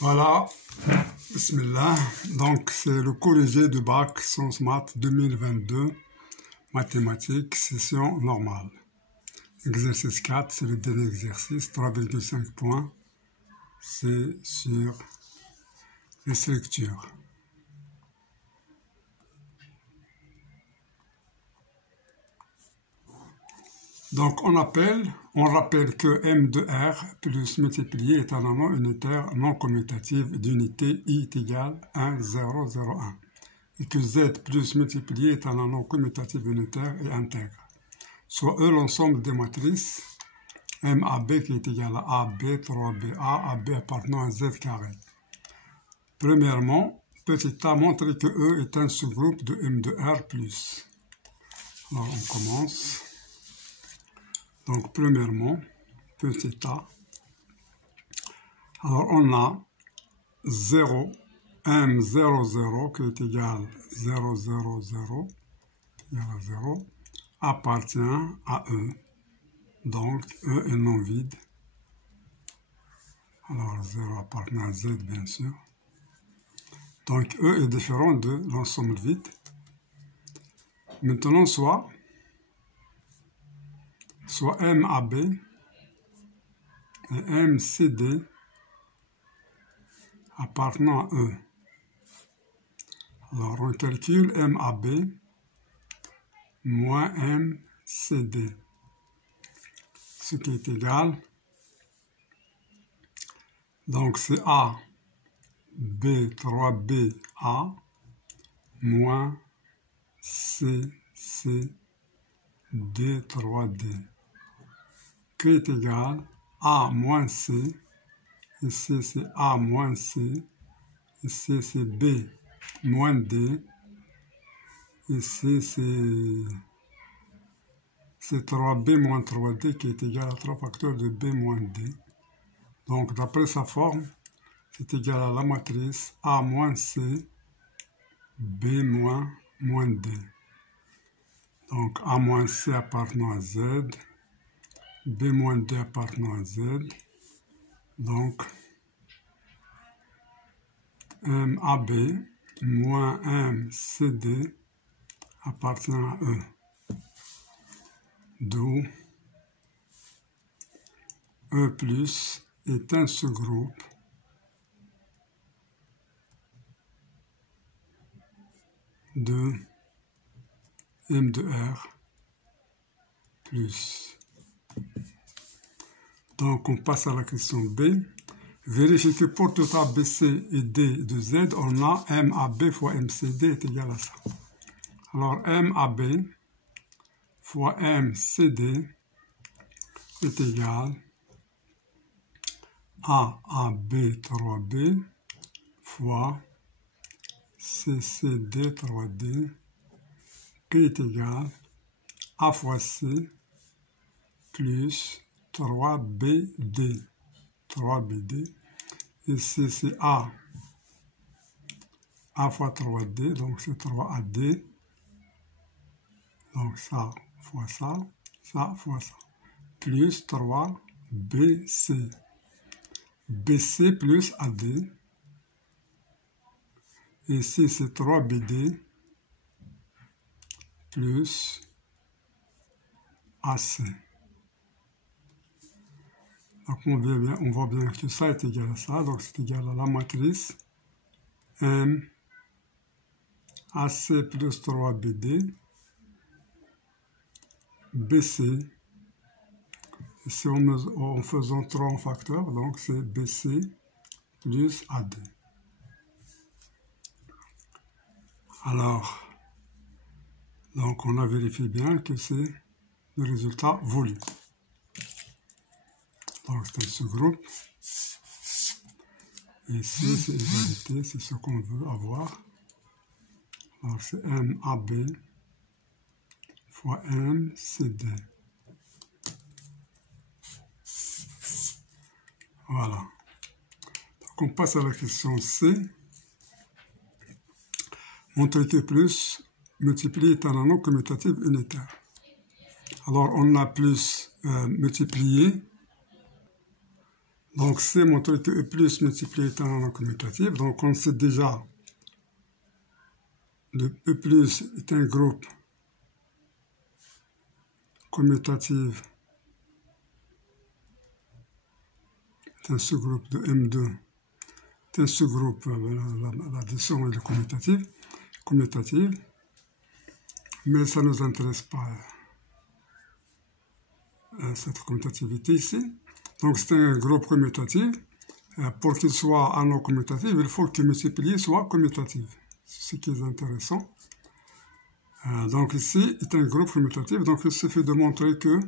Voilà, bismillah. Donc, c'est le corrigé de bac Sciences Maths 2022, mathématiques, session normale. Exercice 4, c'est le dernier exercice, 3,5 points. C'est sur les structures. Donc, on rappelle que M de R plus multiplié est un anneau unitaire non commutatif d'unité I est égal à 1, 0, 0, 1. Et que Z plus multiplié est un anneau commutatif unitaire et intègre. Soit E l'ensemble des matrices MAB qui est égal à AB, 3BA, AB appartenant à Z carré. Premièrement, petit a montre que E est un sous-groupe de M de R plus. Alors, on commence. Donc, premièrement, petit a. Alors, on a 0, M0, 0, qui est égal à 0, 0, 0, égal à 0, appartient à E. Donc, E est non vide. Alors, 0 appartient à Z, bien sûr. Donc, E est différent de l'ensemble vide. Maintenant, soit MAB et MCD appartenant à E. Alors, on calcule MAB moins MCD, ce qui est égal, donc c'est A, B, 3BA moins C, D, 3D, qui est égal A moins C, ici c'est A moins C, ici c'est B moins D, ici c'est 3B moins 3D qui est égal à 3 facteurs de B moins D. Donc d'après sa forme, c'est égal à la matrice A moins C, B moins D. Donc A moins C appartenant à Z, B moins D appartenant à Z. Donc MAB moins MCD appartient à E. D'où E plus est un sous-groupe de M de R plus. Donc on passe à la question B. Vérifiez que pour tout A, B, C et D de Z, on a MAB fois MCD est égal à ça. Alors MAB fois MCD est égal à AB 3B fois CCD 3D qui est égal A fois C plus 3BD. 3BD. Ici c'est A fois 3D, donc c'est 3AD. Donc ça fois ça, ça fois ça. Plus 3BC. BC plus AD. Ici c'est 3BD plus AC. Donc on voit bien que ça est égal à ça, donc c'est égal à la matrice M AC plus 3BD BC. Ici en faisant 3 en facteur, donc c'est BC plus AD. Alors, donc on a vérifié bien que c'est le résultat voulu. Donc c'est un sous-groupe. Ici c'est égalité, c'est ce qu'on veut avoir. Alors c'est MAB fois MCD. Voilà. Donc on passe à la question C. Montrer que plus multiplié est un anneau commutatif unitaire. Alors on a plus multiplié. Donc, c'est montrer que E plus multiplié est un non commutatif. Donc, on sait déjà que E plus est un groupe commutatif, est un sous-groupe de M2, est un sous-groupe, l'addition est commutative, mais ça ne nous intéresse pas, cette commutativité ici. Donc, c'est un groupe commutatif. Pour qu'il soit un non commutatif, il faut que multiplié soit commutatif. C'est ce qui est intéressant. Donc ici, est un groupe commutatif. Donc il suffit de montrer que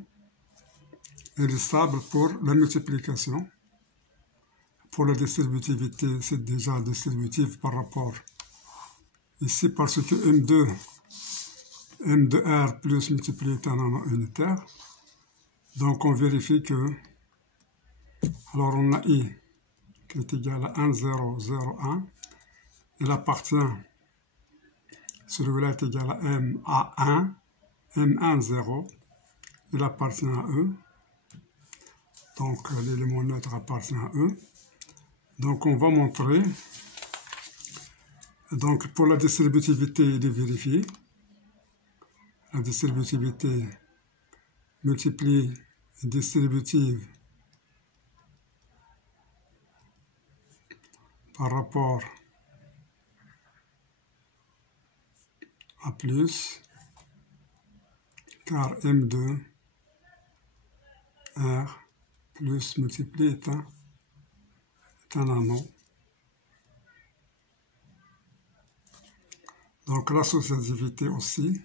il est stable pour la multiplication. Pour la distributivité, c'est déjà distributif par rapport ici, parce que M2R plus multiplié est un non unitaire. Donc on vérifie que, alors on a I qui est égal à 1, 0, 0, 1. Il appartient, celui-là est égal à M à 1, M1, 0. Il appartient à E. Donc l'élément neutre appartient à E. Donc on va montrer, donc pour la distributivité, il est vérifié. La distributivité multiplie distributive par rapport à plus, car M2 R plus multiplié est un anneau. Donc l'associativité aussi.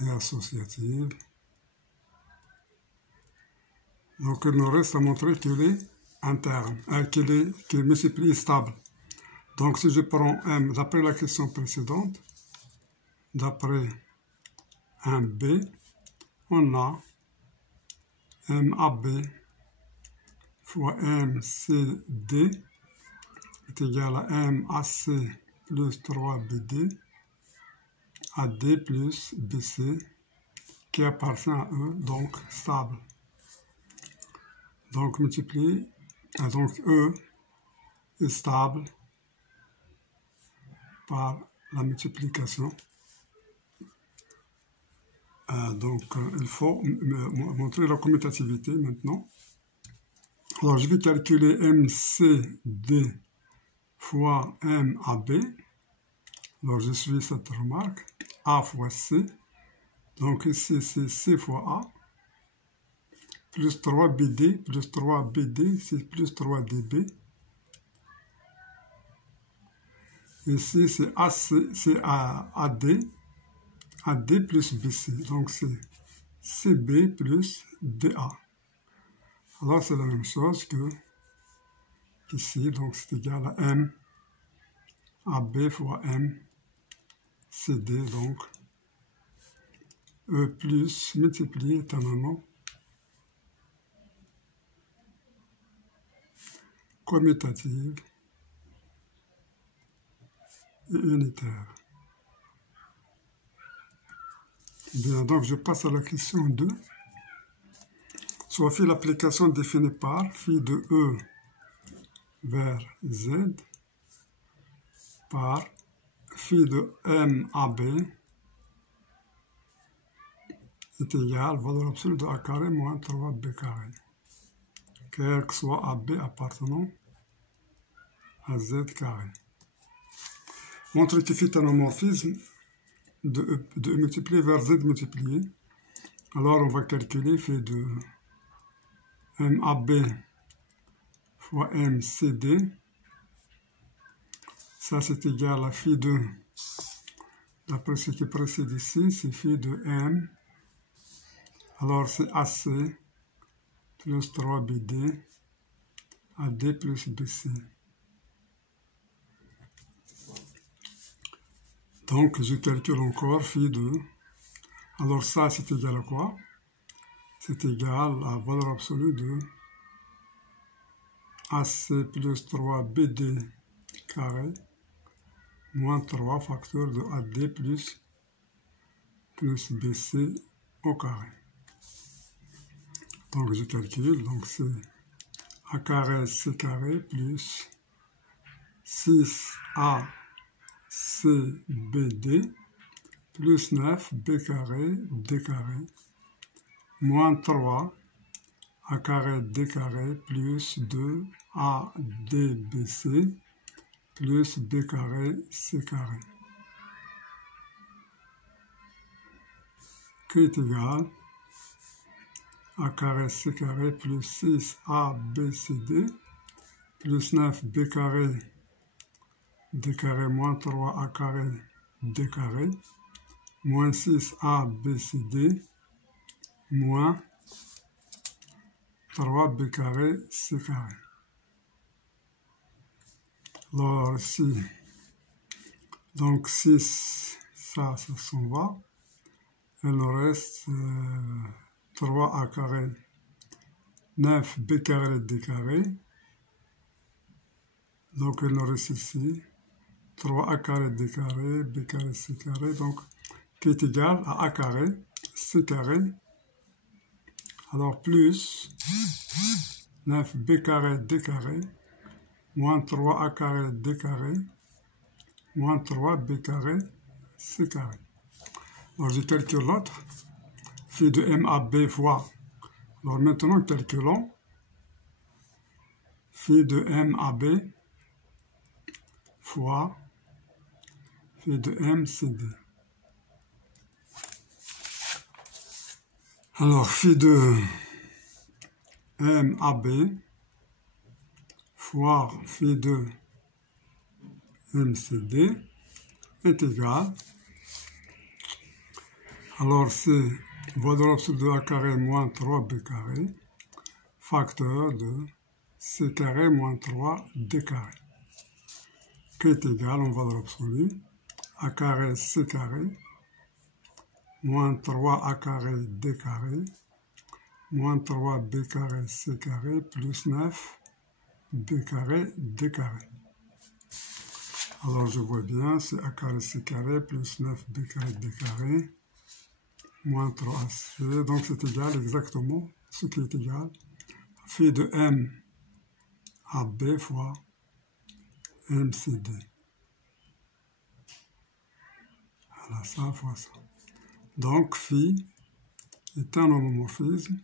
Et associative. Donc il nous reste à montrer qu'il est interne, qu'il multiplie stable. Donc si je prends M, d'après la question précédente, d'après un B, on a MAB fois MCD est égal à MAC plus 3BD AD plus BC qui appartient à E, donc stable. Donc multiplié, donc E est stable par la multiplication. Donc il faut montrer la commutativité maintenant. Alors je vais calculer MCD fois MAB. Alors je suis cette remarque. A fois C. Donc ici c'est C fois A. Plus 3BD, plus 3BD, c'est plus 3DB. Ici c'est AC, c'est AD. AD plus BC. Donc c'est CB plus DA. Alors c'est la même chose que ici. Donc c'est égal à M AB fois M CD. Donc E plus multiplié est un anneau commutative et unitaire. Bien, donc je passe à la question 2. Soit phi l'application définie par phi de E vers Z par phi de MAB est égal, valeur absolue de A carré moins 3B carré. Quel que soit AB appartenant à Z carré. Montre que phi est un homomorphisme de E multiplié vers Z multiplié. Alors on va calculer phi de MAB fois MCD. Ça c'est égal à phi de, d'après ce qui précède ici, c'est phi de M. Alors c'est AC plus 3BD AD plus BC. Donc je calcule encore phi de, alors ça c'est égal à quoi? C'est égal à la valeur absolue de AC plus 3BD carré moins 3 facteur de AD plus BC au carré. Donc je calcule, donc c'est a carré c carré plus 6ac bd plus 9 b carré d carré moins 3 a carré d carré plus 2 a d bc plus b carré c carré qui est égal a carré c carré plus 6 a b c d plus 9 b carré d carré moins 3 a carré d carré moins 6 a b c d moins 3 b carré c carré. Alors ici, donc 6, ça s'en va. Il nous reste 3 a carré, 9 b carré d carré. Donc il nous reste ici 3 a carré d carré, b carré c carré, donc qui est égal à a carré c carré. Alors plus 9 b carré d carré moins 3 a carré d carré moins 3 b carré c carré. Alors je calcule l'autre. Phi de MAB fois. Alors maintenant calculons phi de MAB fois phi de MCD. Alors phi de MAB fois phi de MCD est égal. Alors c'est voie de l'absolu de a carré moins 3b carré facteur de c carré moins 3d carré qui est égal en voie de l'absolu a carré c carré moins 3 a carré d carré moins 3 b carré c carré plus 9 b carré d carré. Alors je vois bien, c'est a carré c carré plus 9 b carré d carré moins 3c, donc c'est égal exactement ce qui est égal phi de M à B fois MCD. Voilà, ça fois ça. Donc phi est un homomorphisme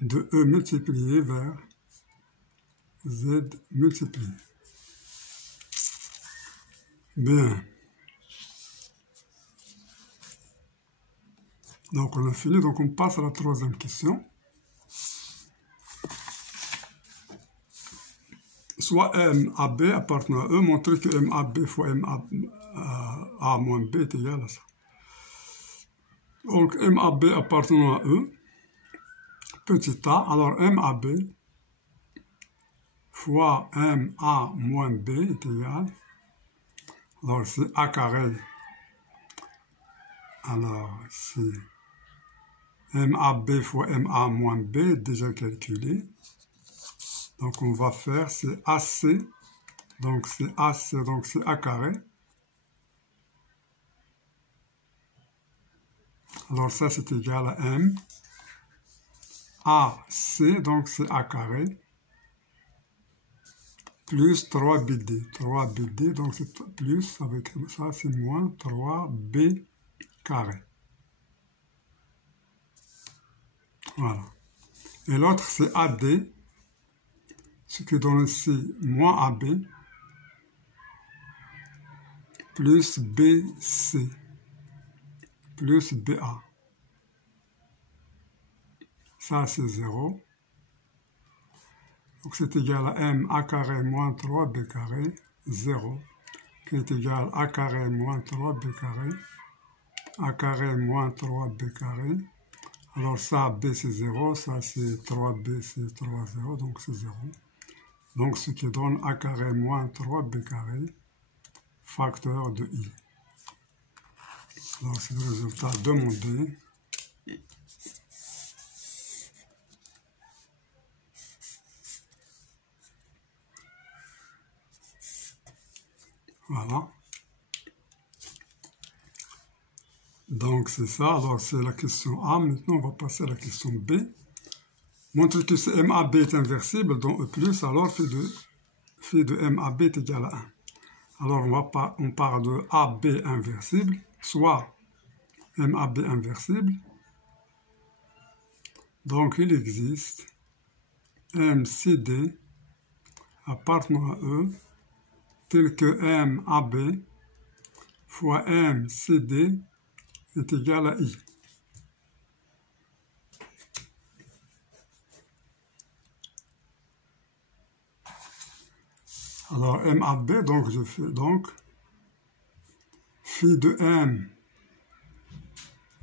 de E multiplié vers Z multiplié. Bien. Donc on a fini, donc on passe à la troisième question. Soit M à B appartenant à E, montrer que M à B fois M à moins B est égal à ça. Donc M à B appartenant à E, petit a, alors M à B fois M à moins B est égal. Alors c'est A carré. Alors c'est MAB fois MA moins B, déjà calculé. Donc on va faire, c'est AC. Donc c'est AC, donc c'est A carré. Alors ça c'est égal à M. AC, donc c'est A carré. Plus 3BD. 3BD, donc c'est plus, avec ça c'est moins 3B carré. Voilà. Et l'autre, c'est AD, ce qui donne ici moins AB, plus BC, plus BA. Ça, c'est 0. Donc, c'est égal à M A carré moins 3B carré, 0, qui est égal à A carré moins 3B carré, A carré moins 3B carré. Alors ça, B c'est 0, ça c'est 3B, c'est 3, 0, donc c'est 0. Donc ce qui donne A carré moins 3B carré, facteur de I. Alors c'est le résultat demandé. Voilà. Donc c'est ça, alors c'est la question A. Maintenant on va passer à la question B. Montre que si MAB est inversible dans E+, alors phi de MAB est égal à 1. Alors on part de AB inversible, soit MAB inversible. Donc il existe MCD appartenant à E tel que MAB fois MCD est égal à I. Alors MAB, donc je fais donc phi de M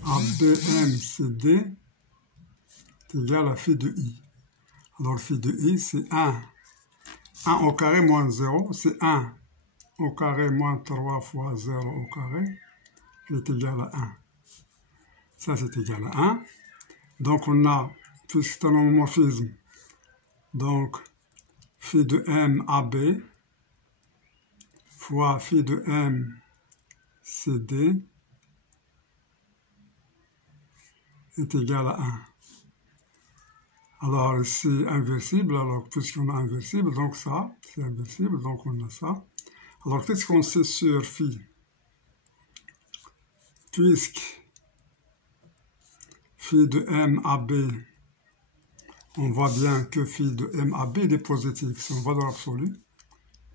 ABMCD est égal à phi de I. Alors phi de I c'est 1. 1 au carré moins 0, c'est 1 au carré moins 3 fois 0 au carré qui est égal à 1. Ça c'est égal à 1. Donc on a, puisque c'est un homomorphisme, donc phi de M AB fois phi de M CD est égal à 1. Alors ici inversible, alors puisqu'on a inversible, donc ça, c'est inversible, donc on a ça. Alors qu'est-ce qu'on sait sur phi? Puisque phi de MAB, on voit bien que phi de MAB est positif, c'est une valeur absolue,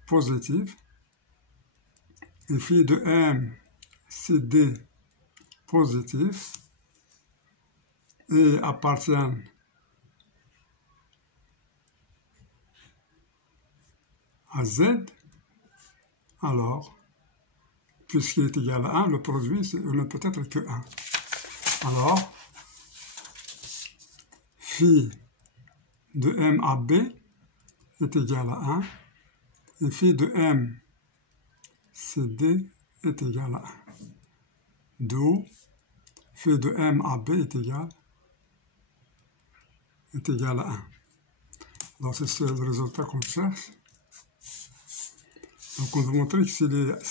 positive. Et phi de MCD positif et appartiennent à Z, alors, puisqu'il est égal à 1, le produit ne peut être que 1. Alors, phi de MAB est égal à 1 et phi de MCD est égal à 1. D'où phi de MAB est égal à 1. Alors, c'est le résultat qu'on cherche. Donc, on veut montrer que si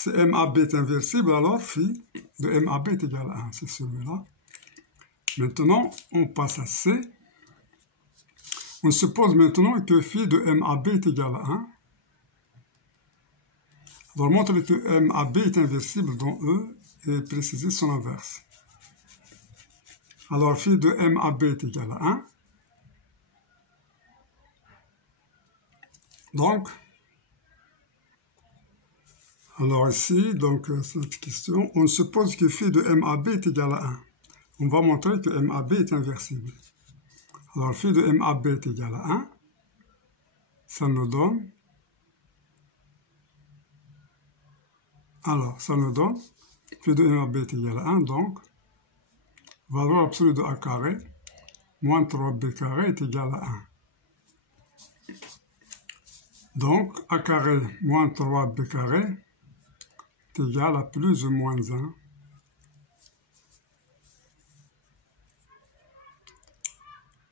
MAB est inversible, alors phi de MAB est égal à 1. C'est celui-là. Maintenant, on passe à C. On suppose maintenant que phi de MAB est égal à 1. Alors, montre que MAB est inversible dans E et préciser son inverse. Alors, phi de MAB est égal à 1. Donc, alors ici, donc cette question, on suppose que phi de MAB est égal à 1. On va montrer que MAB est inversible. Alors phi de MAB est égal à 1. Ça nous donne. Alors, ça nous donne phi de MAB est égal à 1, donc valeur absolue de A carré moins 3B carré est égal à 1. Donc, A carré moins 3B carré est égal à plus ou moins 1.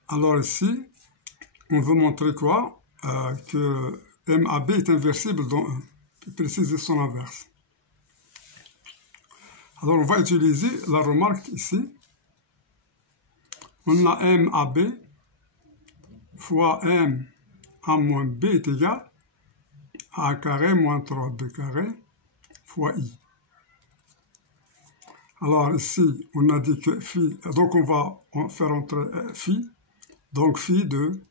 Alors ici, on veut montrer quoi? Que MAB est inversible dans E, préciser son inverse. Alors on va utiliser la remarque ici. On a MAB fois M A moins B est égal à A carré moins 3B carré fois I. Alors ici, on a dit que phi, donc on va faire entrer phi, donc phi de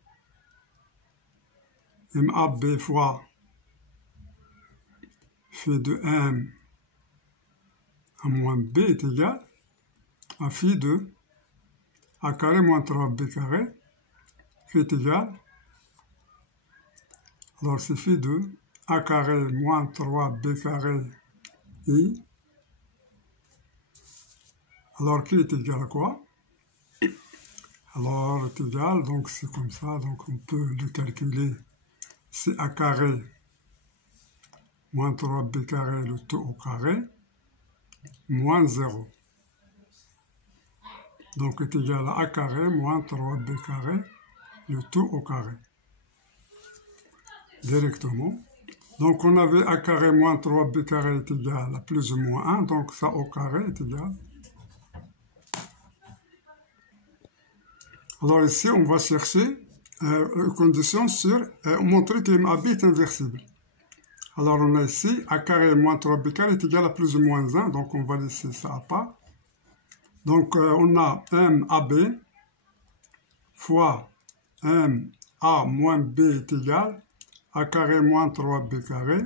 MAB fois phi de M A moins B est égal à phi de A carré moins 3B carré qui est égal, alors c'est phi de A carré moins 3B carré I, alors qui est égal à quoi? Alors est égal, donc c'est comme ça, donc on peut le calculer, c'est A carré moins 3B carré le tout au carré moins 0. Donc est égal à A carré moins 3B carré le tout au carré. Directement. Donc on avait A carré moins 3B carré est égal à plus ou moins 1, donc ça au carré est égal Alors ici, on va chercher une condition sur montrer que MAB est inversible. Alors on a ici A carré moins 3B carré est égal à plus ou moins 1, donc on va laisser ça à part. Donc on a MAB fois MA moins B est égal à A carré moins 3B carré,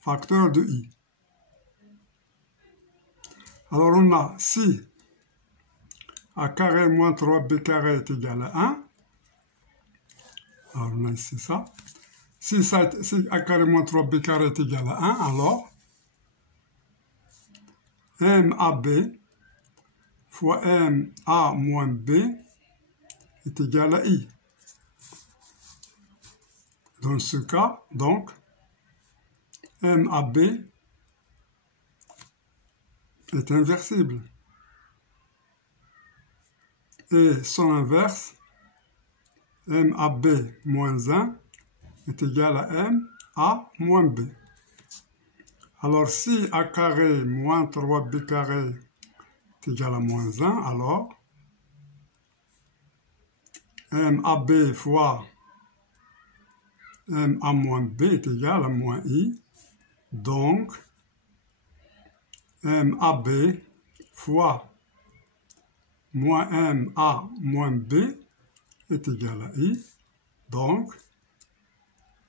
facteur de I. Alors on a si A carré moins 3B carré est égal à 1, alors on a ici ça. Si A carré moins 3B carré est égal à 1, alors MAB fois MA moins B est égal à I. Dans ce cas, donc, MAB est inversible. Et son inverse, MAB moins 1, est égal à MA moins B. Alors, si A carré moins 3B carré est égal à moins 1, alors MAB fois MA moins B est égal à moins I. Donc, MAB fois moins MA moins B est égal à I. Donc,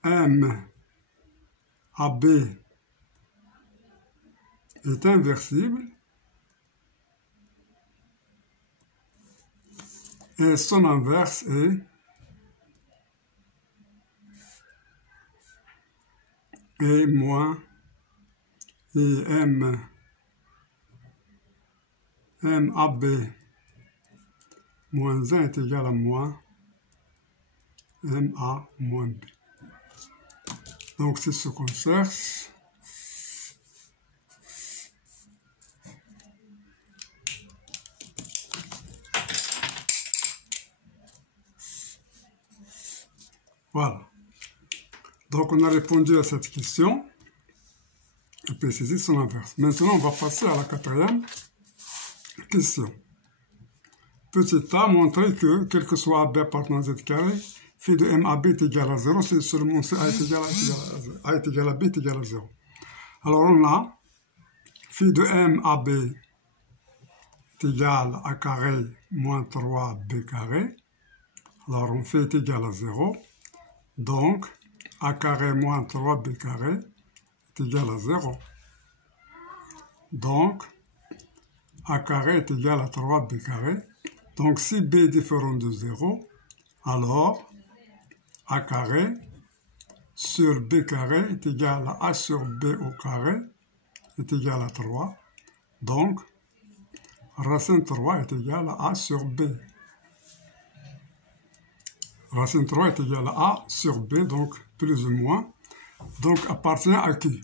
MAB est inversible et son inverse est et moins et MAB moins 1 est égal à moins MA moins B. Donc c'est ce qu'on cherche. Voilà. Donc on a répondu à cette question et précisé son inverse. Maintenant on va passer à la quatrième question. Petit a montrer que, quel que soit AB appartenant à Z carré, phi de MAB est égal à 0, c'est seulement si A est égal à est égal à B est égal à 0. Alors on a phi de MAB est égal à A carré moins 3B carré. Alors on fait est égal à 0. Donc A carré moins 3B carré est égal à 0. Donc A carré est égal à 3B carré. Donc, si B est différent de 0, alors A carré sur B carré est égal à A sur B au carré est égal à 3. Donc, racine 3 est égal à A sur B. Racine 3 est égal à A sur B, donc plus ou moins. Donc, appartient à qui?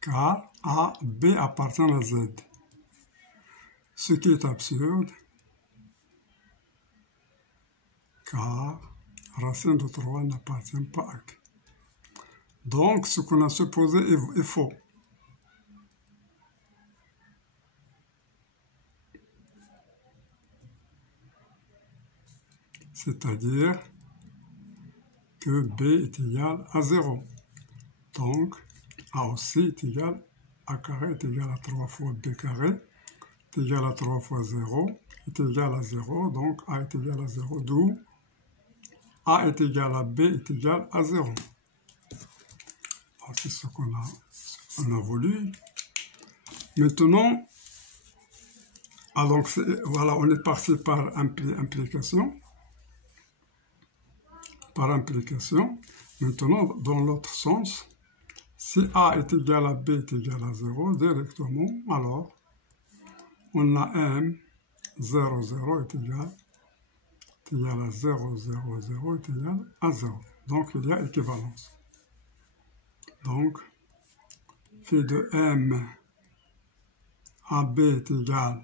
Car A, B appartient à Z. Ce qui est absurde, car racine de 3 n'appartient pas à Q. Donc, ce qu'on a supposé est faux. C'est-à-dire que B est égal à 0. Donc, A aussi est égal, A carré est égal à 3 fois B carré, est égal à 3 fois 0, est égal à 0, donc A est égal à 0, d'où A est égal à B est égal à 0. C'est ce qu'on a voulu. Maintenant, donc voilà, on est parti par implication. Par implication. Maintenant, dans l'autre sens, si A est égal à B est égal à 0, directement, alors, on a M, 0, 0 est égal à 0, 0, 0 est égal à 0. Donc, il y a équivalence. Donc, phi de M à B est égal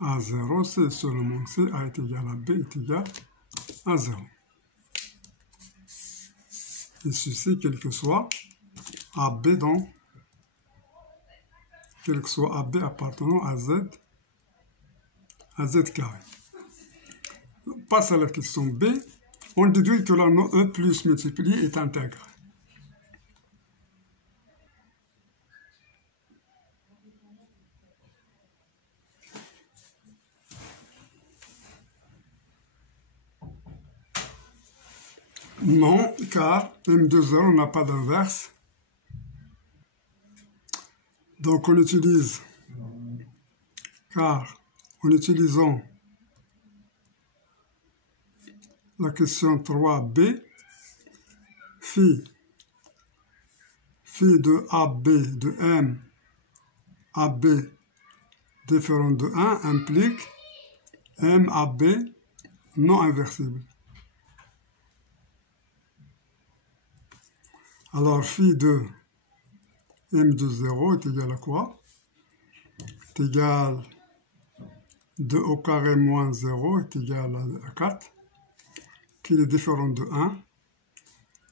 à 0, c'est seulement si A est égal à B est égal à 0. Et ceci, quel que soit AB, donc, quel que soit AB appartenant à Z, à z carré. On passe à la question B. On déduit que l'anneau E plus multiplié est intègre. Non, car M de 0 n'a pas d'inverse. Donc on utilise, car en utilisant la question 3b, phi de AB de M AB différent de 1 implique M AB non inversible. Alors phi de M de 0 est égal à quoi? Est égal 2 au carré moins 0 est égal à 4, qui est différent de 1.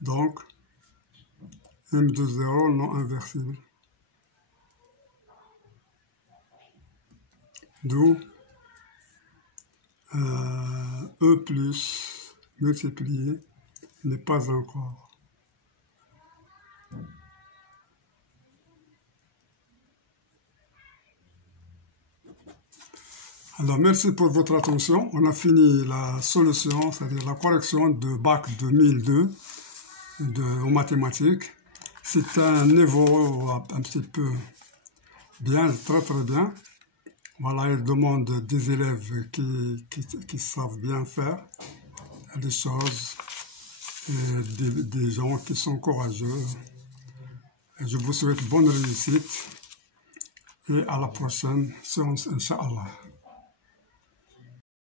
Donc, M de 0 non inversible. D'où E plus multiplié n'est pas encore. Alors, merci pour votre attention. On a fini la solution, c'est-à-dire la correction de bac 2002 en mathématiques. C'est un niveau un petit peu bien, très très bien. Voilà, il demande des élèves qui savent bien faire des choses, et des gens qui sont courageux. Et je vous souhaite bonne réussite et à la prochaine séance, Inch'Allah.